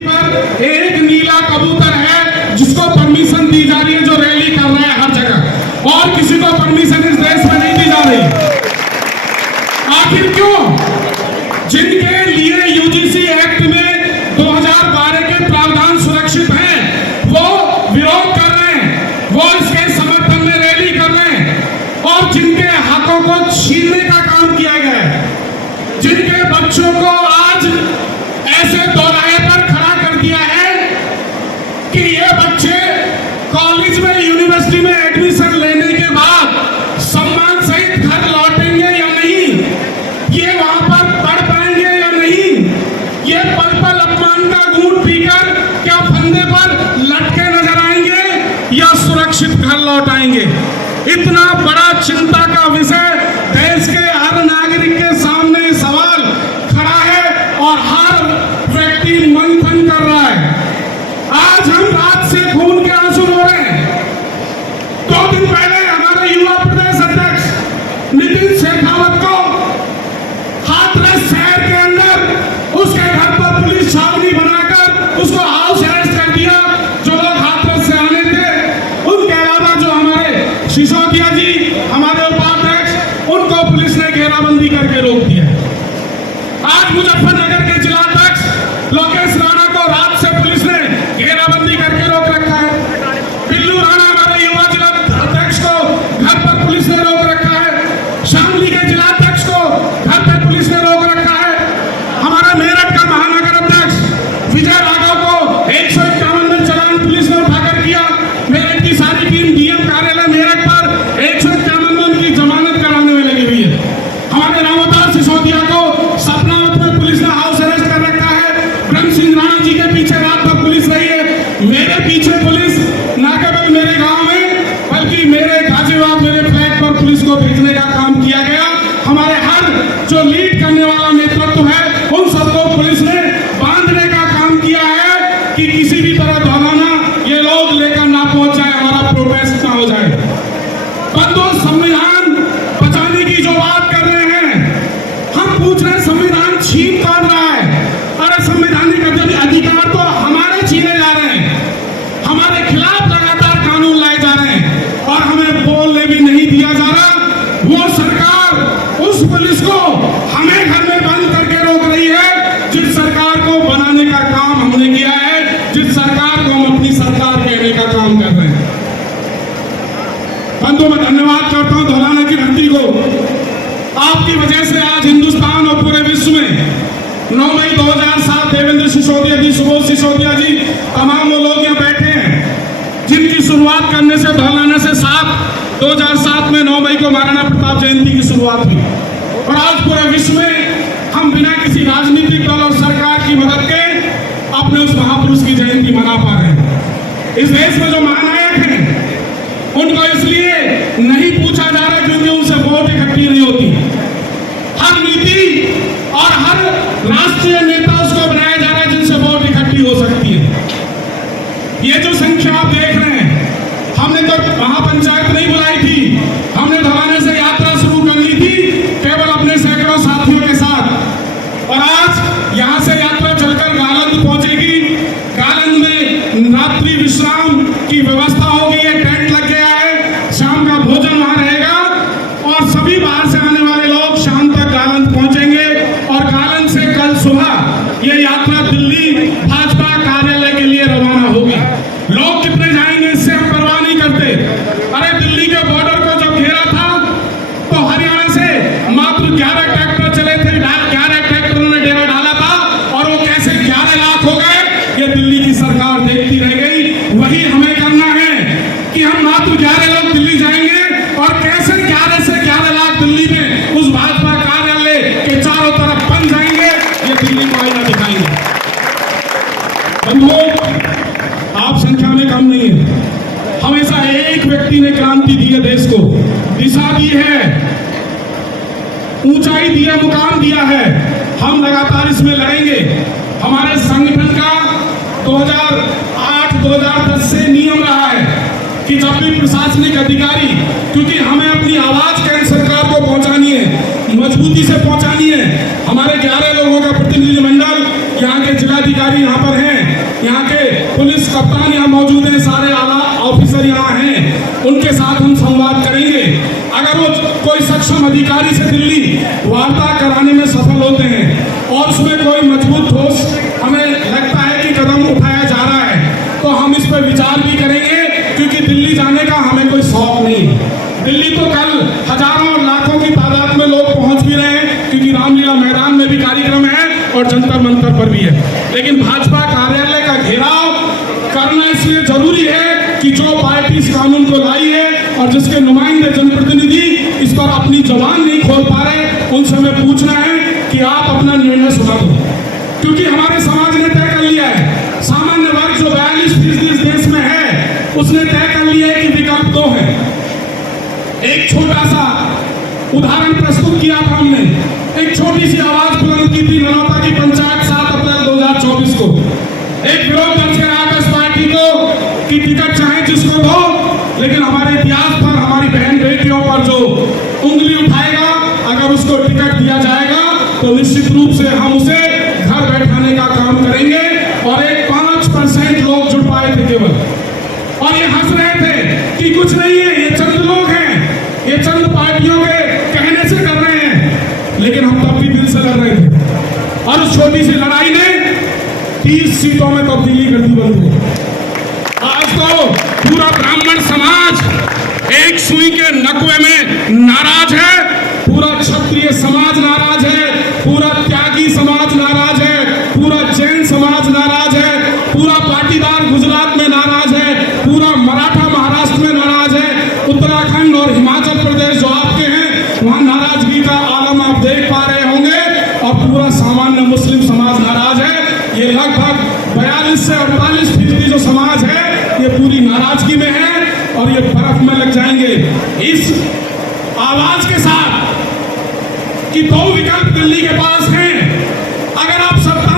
एक नीला कबूतर है जिसको परमिशन दी जा रही है, जो रैली कर रहा है हर जगह, और किसी को परमिशन इस देश में नहीं दी जा रही। आखिर क्यों? जिनके लिए यूजीसी एक्ट में 2012 के प्रावधान सुरक्षित हैं, वो विरोध कर रहे हैं, वो इसके समर्थन में रैली कर रहे हैं, और जिनके हकों को छीनने का काम किया गया है, जिनके बच्चों को आज ऐसे दोराहे पर खड़ा कर दिया है कि ये बच्चे कॉलेज में, यूनिवर्सिटी में एडमिशन लेने के बाद सम्मान सहित घर लौटेंगे या नहीं, ये वहां पर पढ़ पाएंगे या नहीं, ये पल पल अपमान का घूंट पीकर क्या फंदे पर लटके नजर आएंगे या सुरक्षित घर लौट आएंगे। इतना बड़ा चिंता का विषय देश के हर नागरिक के सामने सवाल खड़ा है और हर व्यक्ति मंथन कर रहा है। आज हम रात से खून के आंसू रो रहे हैं। 2 दिन पहले हमारे युवा प्रदेश अध्यक्ष नितिन शेखावत को हाथरस शहर के अंदर उसके घर पर पुलिस छावनी बनाकर उसको हाउस अरेस्ट कर दिया। जो लोग हाथरस से आने थे, उनके अलावा जो हमारे सिसोदिया जी, हमारे उपाध्यक्ष, उनको पुलिस ने घेराबंदी करके रोक दिया। आज मुजफ्फरनगर के जिला अध्यक्ष लोकेश राणा को रात से पुलिस ने घेराबंदी करके रोक रखा है। बिल्लू राणा, हमारे युवा जिला अध्यक्ष को घर पर पुलिस ने रोक रखा है। शामली के जिला अध्यक्ष को घर पर पुलिस ने रोक रखा है। हमारा मेरठ का महानगर अध्यक्ष विजय राघव को 151 दिन चालान पुलिस ने उठाकर किया। मेरठ की सारी टीम डीएम कार्यालय मेरठ पर 151 दिन की जमानत कराने में लगी हुई है। हमारे रामोदास सिसोदिया को सपनावत में पुलिस ने हाउस अरेस्ट कर रखा है। ब्रह्म सिंह राणा जी के पीछे रात भर पुलिस रही है। मेरे पीछे पुलिस न केवल मेरे गांव में, बल्कि मेरे गाजियाबाद, मेरे फ्लैग पर पुलिस को भेजने का काम किया गया। हमारे हर जो लीड करने वाला नेतृत्व है, उन सबको पुलिस ने बांधने का काम किया है कि किसी भी तरह धौलाना ये लोग लेकर ना पहुंच जाए, हमारा प्रोटेस्ट ना हो जाए। बंदो, संविधान बचाने की जो बात कर रहे हैं, हम पूछ रहे हैं संविधान छीन कौन रहा है? अरे संवैधानिक अधिकार तो हमारे छीने जा रहे हैं, हमारे खिलाफ लगातार कानून लाए जा रहे हैं और हमें बोलने भी नहीं दिया जा रहा। वो सरकार उस पुलिस को हमें घर में बंद करके रोक रही है जिस सरकार को बनाने का काम हमने किया है, जिस सरकार को हम अपनी सरकार कहने का काम कर रहे हैं। बंधु, मैं धन्यवाद करता हूं धौलाना की धरती को। आपकी वजह से आज हिंदुस्तान और पूरे विश्व में 9 मई 2007 देवेंद्र सिसोदिया जी, सुबोध सिसोदिया जी, तमाम वो लोग यहाँ बैठे हैं जिनकी शुरुआत करने से धौलाना से 2007 में 9 मई को महाराणा प्रताप जयंती की शुरुआत हुई। और आज पूरे विश्व में हम बिना किसी राजनीतिक दल और सरकार की मदद के अपने उस महापुरुष की जयंती मना पा रहे हैं। इस देश में जो महानायक हैं, उनको इसलिए नहीं पूछा जा रहा क्योंकि उनसे वोट इकट्ठी नहीं होती। हर नीति और हर राष्ट्रीय नेता उसको बनाया जा रहा है जिनसे वोट इकट्ठी हो सकती है। ये जो संख्या आप देख रहे हैं, हमने तो महापंचायत नहीं बुलाई थी, हमने धौलाने से यात्रा शुरू कर ली थी केवल अपने सैकड़ों साथियों के साथ। और आज यहाँ से यात्रा चलकर गालंद पहुंचेगी। गालंद में रात्रि विश्राम की व्यवस्था होगी, टेंट लग गया है, शाम का भोजन वहां रहेगा और सभी बाहर से आने वाले लोग शाम तक गालंद पहुंचेंगे। और गालंद से कल सुबह ये यात्रा दिल्ली भाजपा कार्यालय के लिए रवाना होगी। लोग कितने जाएंगे इससे हम परवाह नहीं करते। अरे दिल्ली के बॉर्डर को जब घेरा था तो हरियाणा से मात्र 11 ट्रैक्टर चले थे, 11 ट्रैक्टरों ने डेरा डाला था और वो कैसे 11 लाख हो गए, ये दिल्ली की सरकार देखती रह गई। वही हमें करना है कि हम मात्र 11 लोग दिल्ली जाएंगे और कैसे 11 से 11 लाख दिल्ली में उस भाजपा कार्यालय के चारों तरफ बन जाएंगे, ये दिल्ली को आईना दिखाएंगे। आप संख्या में कम नहीं है। हमेशा एक व्यक्ति ने क्रांति दी है, देश को दिशा दी है, ऊंचाई दी है, मुकाम दिया है। हम लगातार इसमें लड़ेंगे। हमारे संगठन का 2008-2010 से नियम रहा है कि जब भी प्रशासनिक अधिकारी, क्योंकि हमें अपनी आवाज केंद्र सरकार को पहुंचानी है, मजबूती से पहुंचानी है। हमारे 11 लोगों का प्रतिनिधिमंडल, यहाँ के जिलाधिकारी यहाँ पर हैं, यहाँ के पुलिस कप्तान यहाँ मौजूद हैं, सारे आला ऑफिसर यहाँ हैं, उनके साथ हम संवाद करेंगे। अगर वो कोई सक्षम अधिकारी से दिल्ली वार्ता कराने में सफल होते हैं और उसमें कोई मजबूत ठोस हमें लगता है कि कदम उठाया जा रहा है, तो हम इस पर विचार भी करेंगे, क्योंकि दिल्ली जाने का हमें कोई शौक नहीं है। दिल्ली तो कल हजारों और लाखों की तादाद में लोग पहुंच भी रहे हैं, क्योंकि रामलीला मैदान में भी कार्यक्रम है और जंतर मंतर पर भी है। लेकिन भाजपा कार्यालय का घेराव करना इसलिए जरूरी है कि जो पार्टी इस कानून को लाई है और जिसके नुमाइंदे जनप्रतिनिधि इस पर अपनी जबान नहीं खोल पा रहे, उनसे हमें पूछना है कि आप अपना निर्णय सुना दो। क्योंकि हमारे समाज ने तय कर लिया है, सामान्य वर्ग जो 42% इस देश में है, उसने तय कर लिया है कि विकल्प दो है। एक छोटा सा उदाहरण प्रस्तुत किया था हमने, एक छोटी सी आवाज बुलंद की थी ननौता की पंचायत 7 अप्रैल 2024 को। एक विरोध दर्ज करा कांग्रेस पार्टी को कि टिकट चाहे जिसको दो, लेकिन हमारे इतिहास पर, हमारी बहन बेटियों पर जो उंगली उठाएगा, अगर उसको टिकट दिया जाएगा तो निश्चित रूप से हम उसे घर बैठाने का काम करेंगे। और एक 5% लोग जुड़ पाए थे केवल, और ये हंस रहे थे कि कुछ नहीं है, ये चंद लोग हैं, ये चंद पार्टियों के कहने से कर रहे हैं। लेकिन हम तब भी दिल से लड़ रहे थे, और उस छोटी सी लड़ाई ने 30 सीटों में तब्दीली कर दी बंधु। आज तो पूरा ब्राह्मण समाज एक सुई के नकवे में नाराज है, पूरा क्षत्रिय समाज नाराज है, पूरा त्यागी समाज नाराज है, पूरा जैन समाज नाराज है, पूरा पाटीदार गुजरात में नाराज है, पूरा मराठा महाराष्ट्र में नाराज है, उत्तराखंड और हिमाचल प्रदेश जो आपके हैं वहां नाराजगी का आलम आप देख पा रहे होंगे, और पूरा सामान्य मुस्लिम समाज नाराज है। ये लगभग 42 से 48% जो समाज है ये पूरी नाराजगी में है, और ये बर्फ में लग जाएंगे इस आवाज के साथ कि 2 विकल्प दिल्ली के पास हैं। अगर आप सत्ता